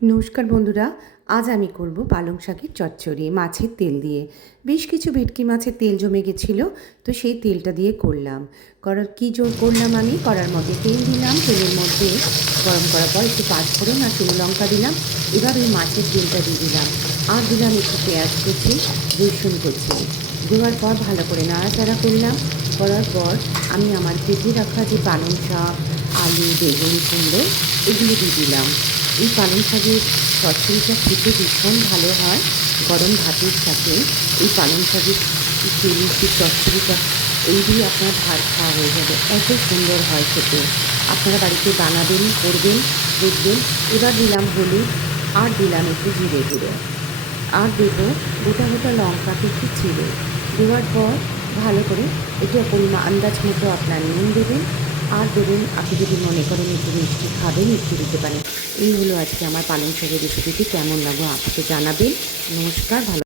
নমস্কার বন্ধুরা, আজ আমি করব পালং শাকের চচ্চড়ি মাছের তেল দিয়ে। বেশ কিছু ভেটকি মাছের তেল জমে গেছিলো, তো সেই তেলটা দিয়ে করলাম। করলাম আমি কড়ার মধ্যে তেল দিলাম, তেলের মধ্যে গরম করার পর একটু পাঁচফোড়ন আর শুকনো লঙ্কা দিলাম। এবার ওই মাছের তেলটা দিয়ে দিলাম, আর দিলাম একটু পেঁয়াজ কুচি, রসুন কুচি। দেওয়ার পর ভালো করে নাড়াচাড়া করলাম। করার পর আমি আমার কেটে রাখা যে পালং শাক, আলু, বেগুন, কুমড়ো এগুলো দিয়ে দিলাম। এই পালং শাকের চচ্চড়িটা খেতে ভীষণ ভালো হয়। গরম ভাতের সাথে এই পালং শাকের তেলের যে চচ্চড়িটা, এই দিয়ে আপনার ভাত খাওয়া হয়ে যাবে, এত সুন্দর হয় খেতে। আপনারা বাড়িতে বানাবেন, করবেন, দেখবেন। এবার দিলাম হলুদ, আর দিলাম একটু জিরে গুঁড়ো, আর দেবো গোটা গোটা লঙ্কাকে একটু চিড়ে। দেওয়ার পর ভালো করে একটু আন্দাজ মতো আপনার নুন দেবেন, আর দেবেন আপনি যদি মনে করেন একটু মিষ্টি খাবেন একটু দিতে পারেন। এই হলো আজকে আমার পালং শাকের রেসিপিটি। কেমন লাগলো আপনাকে জানাবেন। নমস্কার, ভালো।